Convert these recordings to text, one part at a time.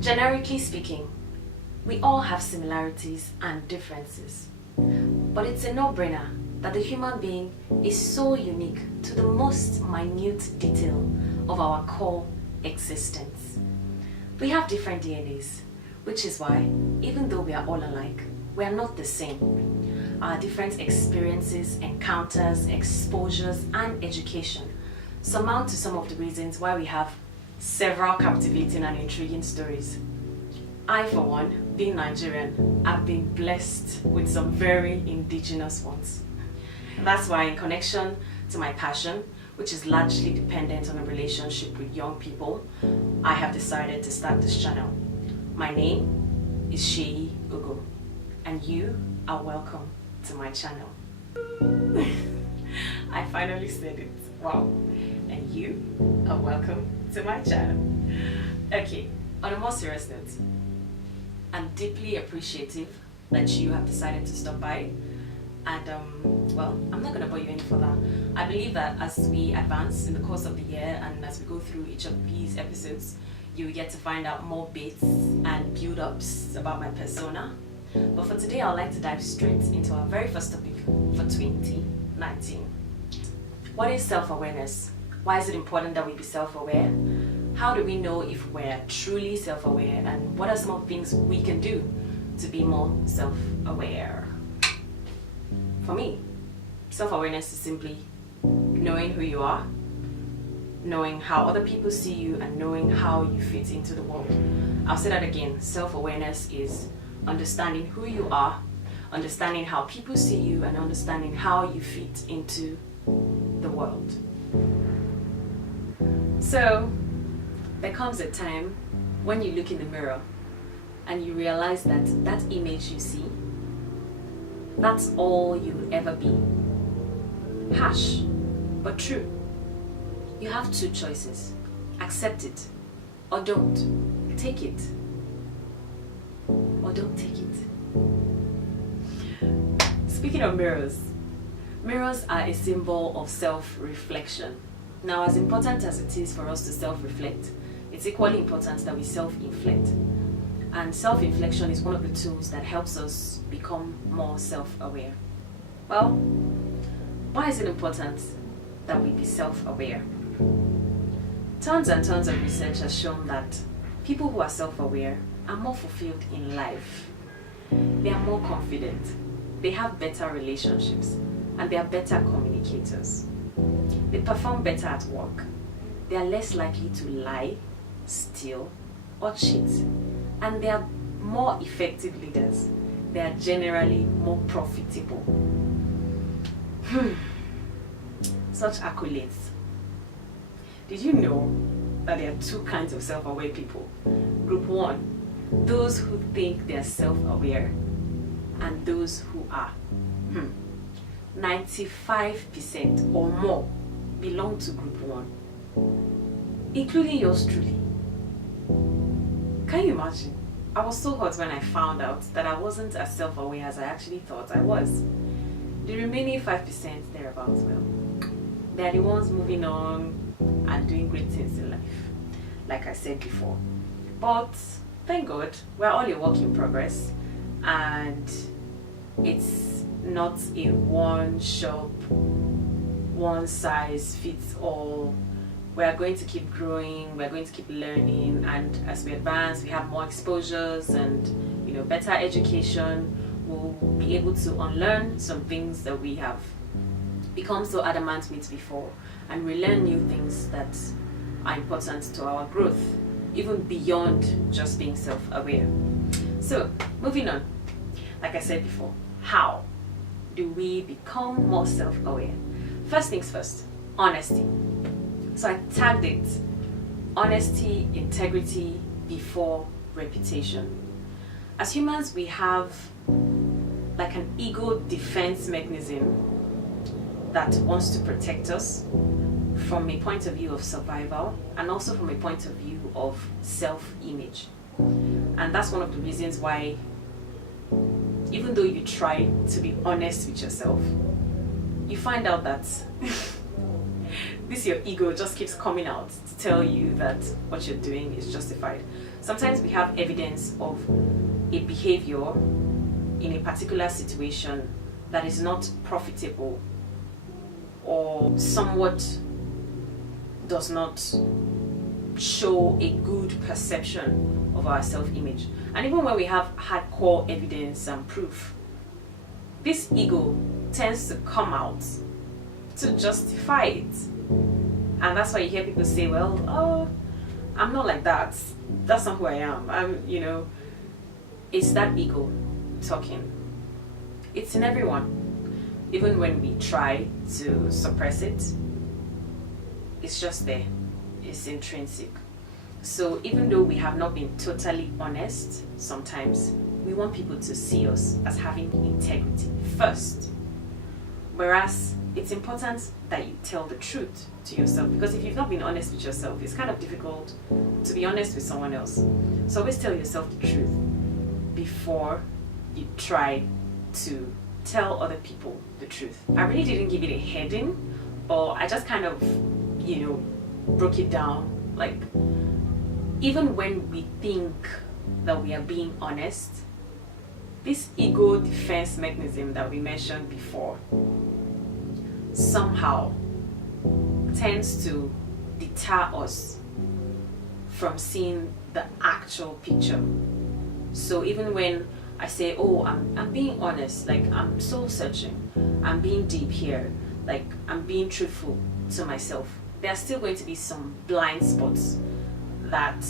Generically speaking, we all have similarities and differences, but it's a no-brainer that the human being is so unique to the most minute detail of our core existence. We have different DNAs, which is why, even though we are all alike, we are not the same. Our different experiences, encounters, exposures, and education surmount to some of the reasons why we have several captivating and intriguing stories. I, for one, being Nigerian, have been blessed with some very indigenous ones. That's why, in connection to my passion, which is largely dependent on a relationship with young people, I have decided to start this channel. My name is Sheyi Ugo, and you are welcome to my channel. I finally said it. Wow. And you are welcome to my channel. Okay, on a more serious note, I'm deeply appreciative that you have decided to stop by. And well, I'm not going to bore you any further. I believe that as we advance in the course of the year and as we go through each of these episodes, you will get to find out more bits and build-ups about my persona. But for today, I'd like to dive straight into our very first topic for 2019. What is self-awareness? Why is it important that we be self-aware? How do we know if we're truly self-aware? And what are some of the things we can do to be more self-aware? For me, self-awareness is simply knowing who you are, knowing how other people see you, and knowing how you fit into the world. I'll say that again. Self-awareness is understanding who you are, understanding how people see you, and understanding how you fit into the world. So, there comes a time when you look in the mirror and you realize that that image you see, that's all you'll ever be. Harsh, but true. You have two choices. Accept it or don't. Take it or don't take it. Speaking of mirrors, mirrors are a symbol of self-reflection. Now, as important as it is for us to self-reflect, it's equally important that we self-inflect. And self-inflection is one of the tools that helps us become more self-aware. Well, why is it important that we be self-aware? Tons and tons of research has shown that people who are self-aware are more fulfilled in life. They are more confident, they have better relationships, and they are better communicators. They perform better at work. They are less likely to lie, steal, or cheat. And they are more effective leaders. They are generally more profitable. Such accolades. Did you know that there are two kinds of self-aware people? Group 1, those who think they are self-aware, and those who are. 95% or more belong to group 1, including yours truly. Can you imagine? I was so hurt when I found out that I wasn't as self-aware as I actually thought I was. The remaining 5% thereabouts, well, they're the ones moving on and doing great things in life, like I said before. But thank God, we're all a work in progress, and it's not a one shop, one size fits all. We are going to keep growing, we're going to keep learning, and as we advance, we have more exposures and better education. We'll be able to unlearn some things that we have become so adamant with before, and relearn new things that are important to our growth, even beyond just being self-aware. So, moving on, like I said before, how do we become more self-aware? First things first, honesty. So I tagged it, honesty, integrity before reputation. As humans, we have like an ego defense mechanism that wants to protect us from a point of view of survival, and also from a point of view of self-image. And that's one of the reasons why, even though you try to be honest with yourself, you find out that this your ego just keeps coming out to tell you that what you're doing is justified. Sometimes we have evidence of a behavior in a particular situation that is not profitable or somewhat does not show a good perception of our self-image. And even when we have hardcore evidence and proof, this ego tends to come out to justify it. And that's why you hear people say, well, oh, I'm not like that. That's not who I am. It's that ego talking. It's in everyone. Even when we try to suppress it, it's just there. It's intrinsic. So even though we have not been totally honest, sometimes we want people to see us as having integrity first. Whereas it's important that you tell the truth to yourself, because if you've not been honest with yourself, it's kind of difficult to be honest with someone else. So always tell yourself the truth before you try to tell other people the truth. I really didn't give it a heading, but I just kind of, broke it down. Like, even when we think that we are being honest, this ego defense mechanism that we mentioned before somehow tends to deter us from seeing the actual picture. So even when I say, oh, I'm being honest, like I'm soul searching, I'm being deep here, like I'm being truthful to myself, there are still going to be some blind spots that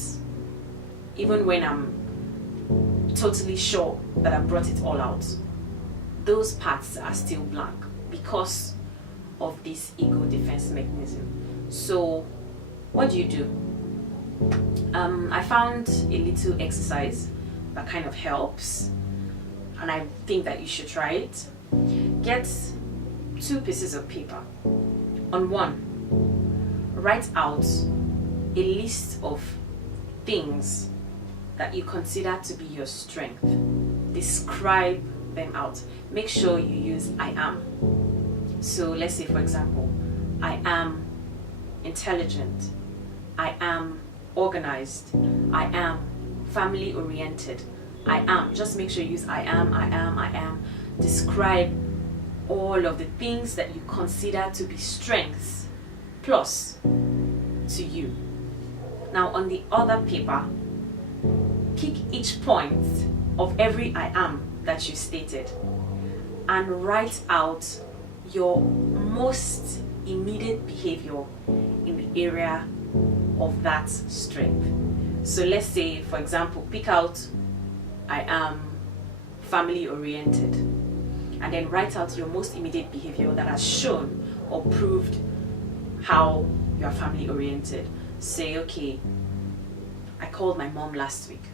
even when I'm totally sure that I brought it all out, those parts are still blank because of this ego defense mechanism. So what do? I found a little exercise that kind of helps, and I think that you should try it. Get 2 pieces of paper. On one, write out a list of things that you consider to be your strength. Describe them out. Make sure you use I am. So let's say, for example, I am intelligent, I am organized, I am family oriented, I am. Just make sure you use I am, I am, I am. Describe all of the things that you consider to be strengths plus to you. Now on the other paper, pick each point of every I am that you stated and write out your most immediate behavior in the area of that strength. So let's say, for example, pick out I am family oriented, and then write out your most immediate behavior that has shown or proved how you are family oriented. Say, okay, I called my mom last week.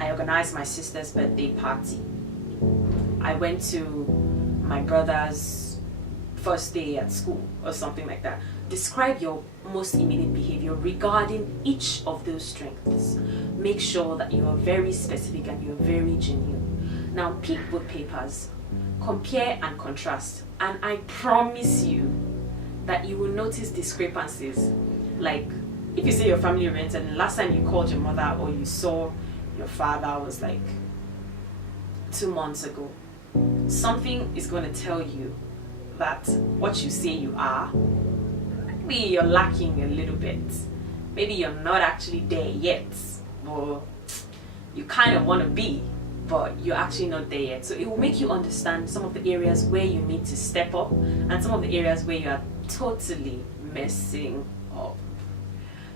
I organized my sister's birthday party. I went to my brother's first day at school or something like that. Describe your most immediate behavior regarding each of those strengths. Make sure that you are very specific and you're very genuine. Now pick both papers, compare and contrast, and I promise you that you will notice discrepancies. Like if you say you're family oriented and last time you called your mother or you saw your father was like 2 months ago, something is going to tell you that what you say you are, maybe you're lacking a little bit. Maybe you're not actually there yet, or you kind of want to be, but you're actually not there yet. So it will make you understand some of the areas where you need to step up and some of the areas where you are totally messing up.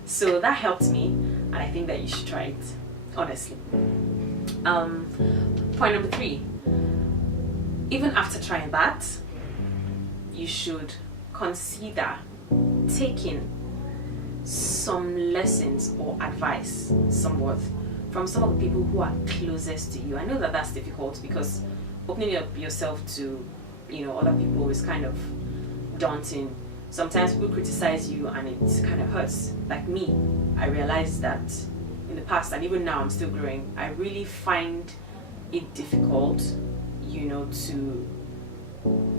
So that helped me, and I think that you should try it, honestly. Point number 3, even after trying that, you should consider taking some lessons or advice somewhat from some of the people who are closest to you. I know that that's difficult because opening up yourself to other people is kind of daunting. Sometimes people criticize you and it kind of hurts. Like me, I realized that in the past, and even now I'm still growing, I really find it difficult to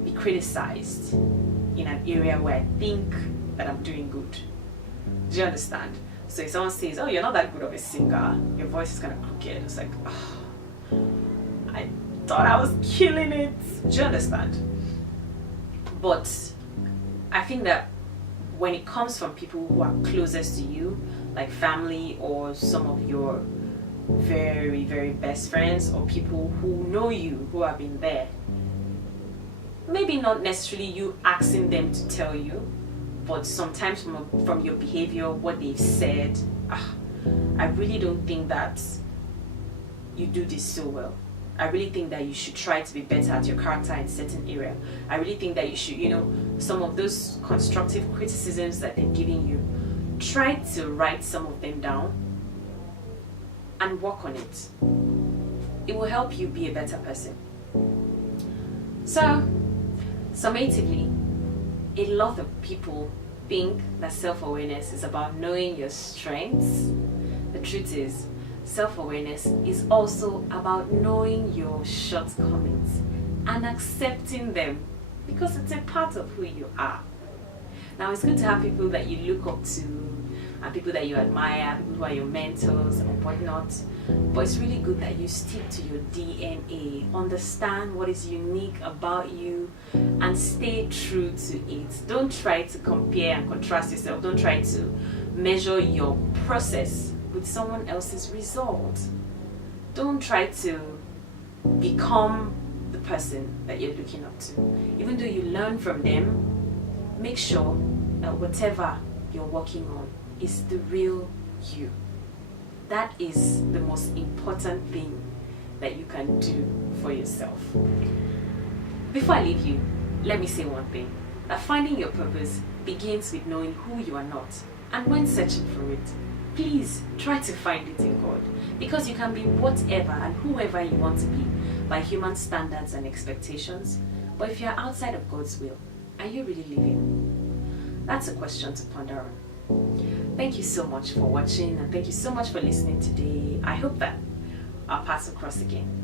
be criticized in an area where I think that I'm doing good. Do you understand? So if someone says, oh, you're not that good of a singer, your voice is kind of crooked. It's like, oh, I thought I was killing it. Do you understand? But I think that when it comes from people who are closest to you, like family or some of your very, very best friends or people who know you, who have been there, maybe not necessarily you asking them to tell you, but sometimes from your behavior, what they've said, I really don't think that you do this so well. I really think that you should try to be better at your character in certain area. I really think that you should, some of those constructive criticisms that they're giving you, try to write some of them down and work on it. It will help you be a better person. So, summatively, a lot of people think that self-awareness is about knowing your strengths. The truth is, self-awareness is also about knowing your shortcomings and accepting them because it's a part of who you are. Now, it's good to have people that you look up to and people that you admire, people who are your mentors and whatnot, but it's really good that you stick to your DNA, understand what is unique about you and stay true to it. Don't try to compare and contrast yourself. Don't try to measure your process with someone else's result. Don't try to become the person that you're looking up to. Even though you learn from them, make sure that whatever you're working on is the real you. That is the most important thing that you can do for yourself. Before I leave you, let me say one thing. That finding your purpose begins with knowing who you are not. And when searching for it, please try to find it in God. Because you can be whatever and whoever you want to be by human standards and expectations. But if you're outside of God's will, are you really living? That's a question to ponder on. Thank you so much for watching and thank you so much for listening today. I hope that our paths will cross again.